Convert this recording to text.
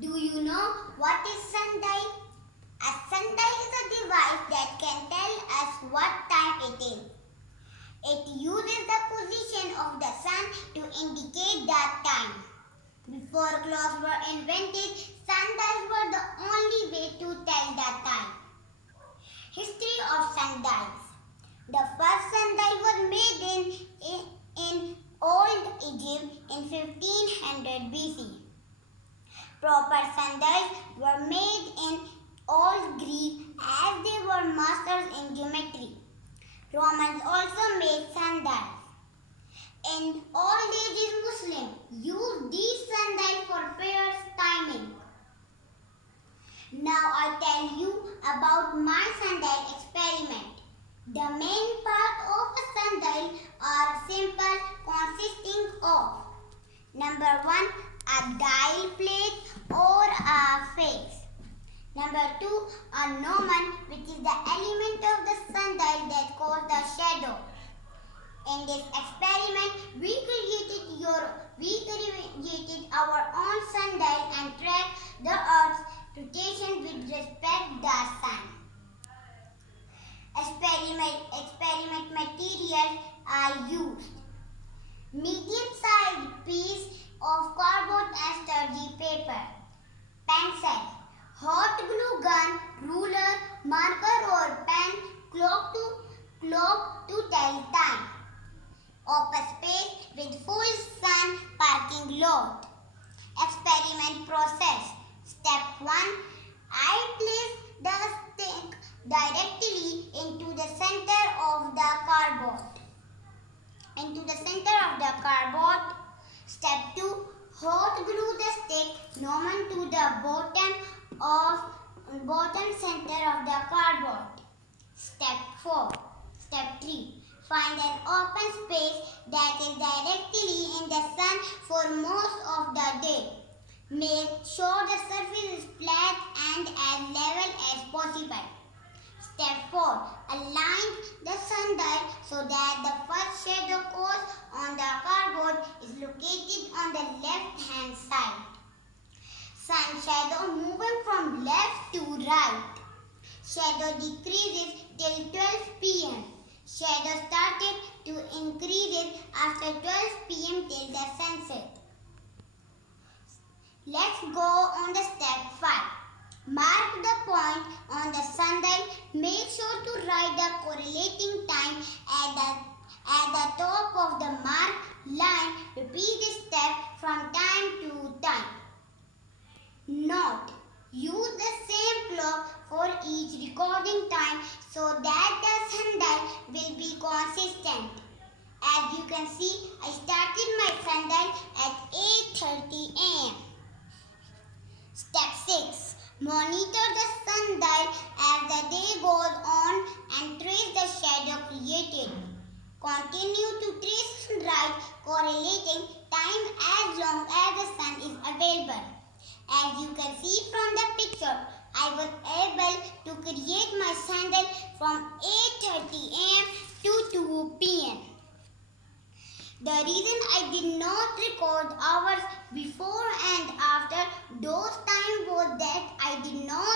Do you know what is sundial? A sundial is a device that can tell us what time it is. It uses the position of the sun to indicate that time. Before clocks were invented, sundials were the only way to tell the time. History of sundials. The first sundial was made in Old Egypt in 1500 BC. Proper sundials were made in Old Greece as they were masters in geometry. Romans also made sundials. In old ages, Muslims used these sundials for prayers timing. Now I tell you about my sundial experiment. The main part of a sundial are simple, consisting of number 1, a dial plate or a face. Number 2, a gnomon, which is the element of the sundial that causes the shadow. In this experiment, we created our own sundial and tracked the Earth's rotation with respect to the sun. Experiment materials are used. Medium-sized piece of cardboard and sturdy paper, pencil, hot glue gun, ruler, marker or pen, clock to tell time. Open space with full sun parking lot. Experiment process. Step 1. I place the stick directly into the center of the cardboard. Step 2. Hot glue the stick gnomon to the bottom center of the cardboard. Step 3. Find an open space that is directly in the sun for most of the day. Make sure the surface is flat and as level as possible. Step 4. Align the sundial so that the first shadow cast on the cardboard is located on the left hand side. Sun shadow moving from left to right. Shadow decreases till 12 p.m. Shadow started to increase after 12 p.m. till the sunset. Let's go on the step 5. Mark the point on the sundial. Make sure to write the correlating time at the top of the marked line. Repeat this step from time to time. Note: use the same clock for each recording time so that the sundial will be consistent. As you can see, I started my sundial at 8:30 a.m. Step 6. Monitor the sundial as the day goes on and trace the shadow created. Continue to trace and write correlating time as long as the sun is available. As you can see from the picture, I was able to create my sundial from 8:30 a.m. to 2 p.m. The reason I did not record hours before and after those times was that I did not